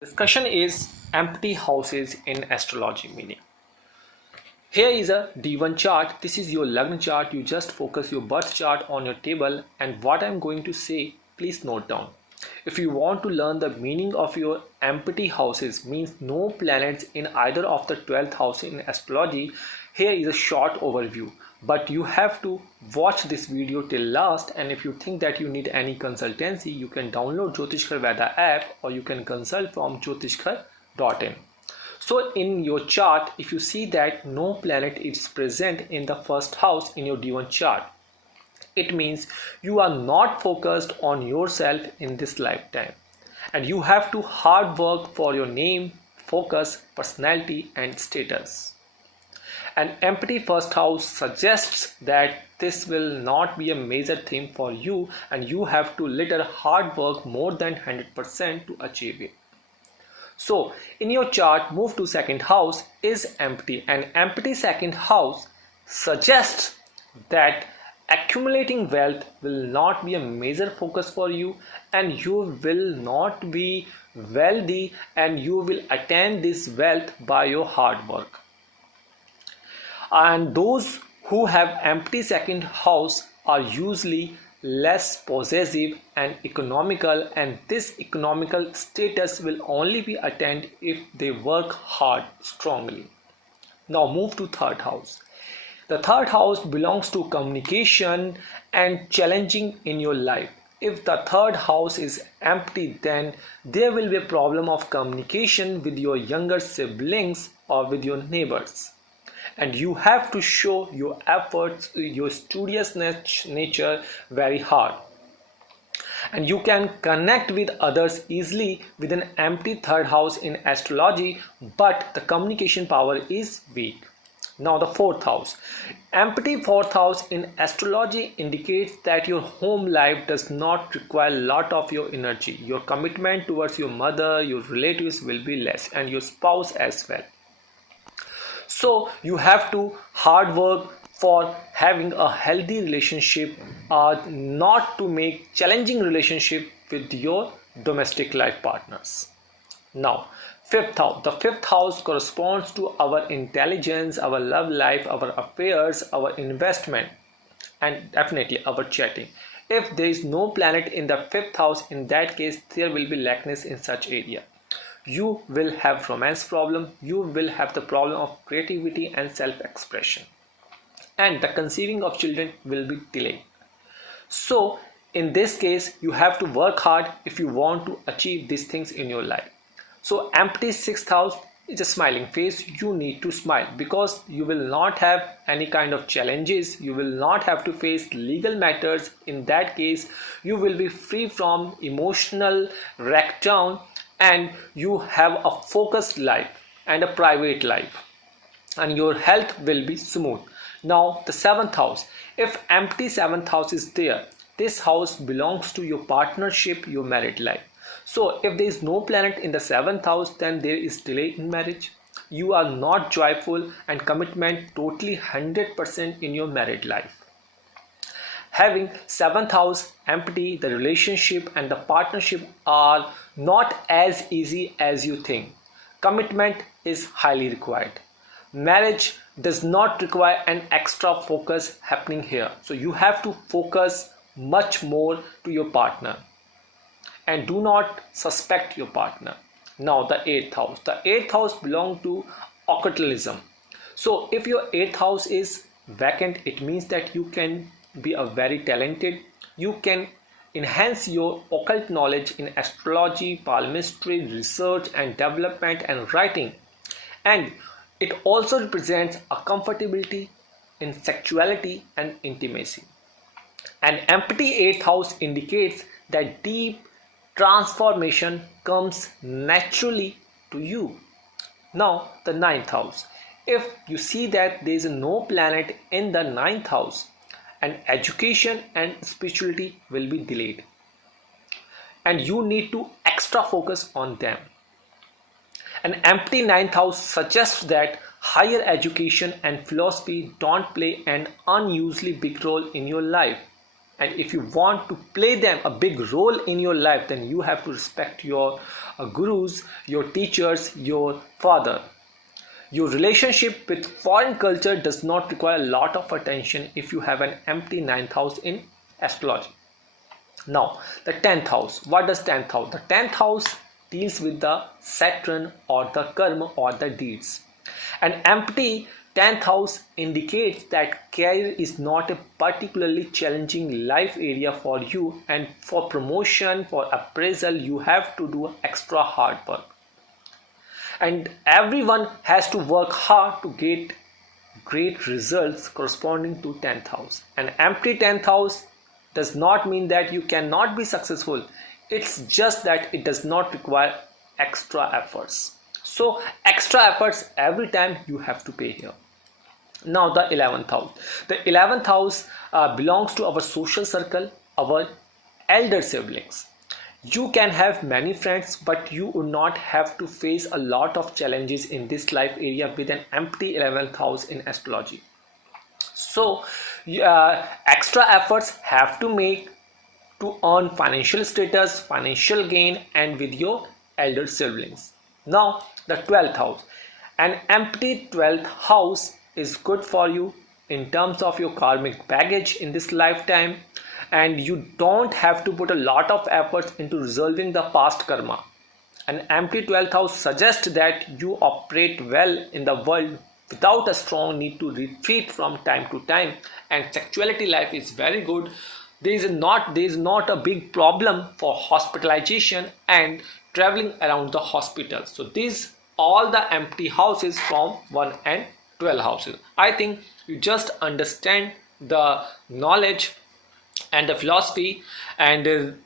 Discussion is empty houses in astrology meaning. Here is a D1 chart. This is your Lagna chart. You just focus your birth chart on your table, and what I'm going to say, please note down. If you want to learn the meaning of your empty houses, means no planets in either of the 12th house in astrology, here is a short overview. But you have to watch this video till last, and if you think that you need any consultancy, you can download Jyotishgher Veda app or you can consult from jyotishgher.in. So in your chart, if you see that no planet is present in the first house in your D1 chart, it means you are not focused on yourself in this lifetime, and you have to hard work for your name, focus, personality and status. An empty first house suggests that this will not be a major theme for you, and you have to little hard work more than 100% to achieve it. So in your chart, move to second house is empty. An empty second house suggests that accumulating wealth will not be a major focus for you, and you will not be wealthy, and you will attain this wealth by your hard work. And those who have empty second house are usually less possessive and economical, and this economical status will only be attained if they work hard strongly. Now move to third house. The third house belongs to communication and challenging in your life. If the third house is empty, then there will be a problem of communication with your younger siblings or with your neighbors. And you have to show your efforts, your studious nature very hard. And you can connect with others easily with an empty third house in astrology, but the communication power is weak. Now the fourth house. Empty fourth house in astrology indicates that your home life does not require a lot of your energy. Your commitment towards your mother, your relatives will be less, and your spouse as well. So you have to hard work for having a healthy relationship, not to make challenging relationship with your domestic life partners. Now fifth house. The fifth house corresponds to our intelligence, our love life, our affairs, our investment, and definitely our chatting. If there is no planet in the fifth house, in that case there will be lackness in such area. You will have romance problem, you will have the problem of creativity and self-expression, and the conceiving of children will be delayed. So in this case you have to work hard if you want to achieve these things in your life. So empty sixth house is a smiling face. You need to smile because you will not have any kind of challenges, you will not have to face legal matters. In that case you will be free from emotional wreckdown, and you have a focused life and a private life, and your health will be smooth. Now the seventh house. If empty seventh house is there, this house belongs to your partnership, your married life. So if there is no planet in the seventh house, then there is delay in marriage. You are not joyful and commitment totally 100% in your married life. Having seventh house empty, the relationship and the partnership are not as easy as you think. Commitment is highly required. Marriage does not require an extra focus happening here. So you have to focus much more to your partner, and do not suspect your partner. Now the eighth house. The eighth house belongs to occultism. So if your eighth house is vacant, it means that you can be a very talented, you can enhance your occult knowledge in astrology, palmistry, research and development and writing. And it also represents a comfortability in sexuality and intimacy. An empty eighth house indicates that deep transformation comes naturally to you. Now the ninth house. If you see that there is no planet in the ninth house, and education and spirituality will be delayed, and you need to extra focus on them. An empty ninth house suggests that higher education and philosophy don't play an unusually big role in your life. and if you want to play them a big role in your life, then you have to respect your gurus, your teachers, your father. Your relationship with foreign culture does not require a lot of attention if you have an empty 9th house in astrology. Now, the 10th house. What does 10th house? The 10th house deals with the Saturn or the karma or the deeds. An empty 10th house indicates that career is not a particularly challenging life area for you, and for promotion, for appraisal, you have to do extra hard work. And everyone has to work hard to get great results corresponding to 10th house. An empty 10th house does not mean that you cannot be successful. It's just that it does not require extra efforts. So extra efforts every time you have to pay here. Now the 11th house. The 11th house belongs to our social circle, our elder siblings. You can have many friends, but you would not have to face a lot of challenges in this life area with an empty 11th house in astrology. So extra efforts have to make to earn financial status, financial gain, and with your elder siblings. Now the 12th house. An empty 12th house is good for you in terms of your karmic baggage in this lifetime, and you don't have to put a lot of efforts into resolving the past karma. An empty 12th house suggests that you operate well in the world without a strong need to retreat from time to time, and sexuality life is very good. There is not a big problem for hospitalization and traveling around the hospital. So these all the empty houses from 1 and 12 houses. I think you just understand the knowledge and the philosophy, and